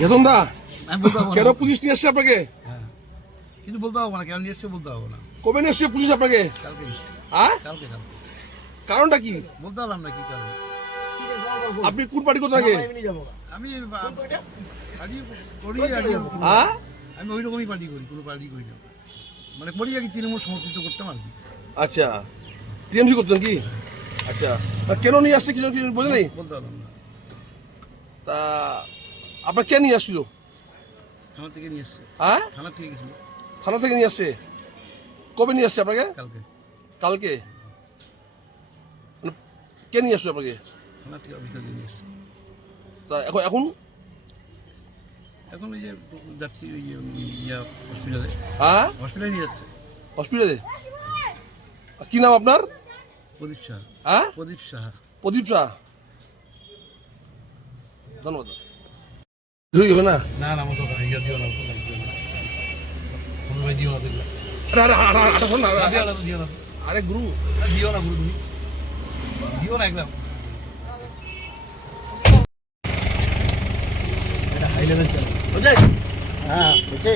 গেতন দা, আমি বলতে পারবো না। কেন পুলিশ নিয়ে আসছে আপনাকে? হ্যাঁ, কিছু বলতে পারবো না, কেন নিয়ে এসছে বলতে পারবো না। কবে নিয়ে আসছে পুলিশ আপনাকে? কালকে হ্যাঁ, কালকে কালকে কারণটা কি? বলতে পারলাম না কি কারণ। আপনি কোন পার্টি করতে থাকে? আমি পার্টি করি আর কি। হ্যাঁ, আমি ওই রকমই পার্টি করি, কোনো পার্টি করি না, মানে করি আর কি, তৃণমূল সমর্থিত করতাম আর কি। আচ্ছা, টিএমসি করতেন কি? আচ্ছা, তা কেন নিয়ে আসছে কিছু বলে নেই? বলতে পারলাম না। তা আপনার কে নিয়ে আসছিল? থানা থেকে নিয়ে এসছে। হ্যাঁ, থানা থেকে গেছিল থানা থেকে নিয়ে আসছে। কবে নিয়ে আসছে আপনাকে? কালকে। কালকে। মানে কে নিয়ে আসছে আপনাকে? থানা থেকে অফিসার নিয়ে এসছে। তা এখন এখন এখন ওই যে যাচ্ছি ওই হসপিটালে। হ্যাঁ, হসপিটালে নিয়ে যাচ্ছে। হসপিটালে। কি নাম আপনার? প্রদীপ সাহা। হ্যাঁ, প্রদীপ সাহা। প্রদীপ শাহ। ধন্যবাদ। ধুই হবে না? না না, আমার দোকানে ইয়ে দিও না, দিও না, ফোন ভাই দিও না, দেখলে আরে আরে আরে আরে শোন না, দিও না, দিও না, আরে গুরু, দিও না গুরু, তুমি দিও না একদম। এটা হাই লেভেল চলে। হ্যাঁ বুঝছি।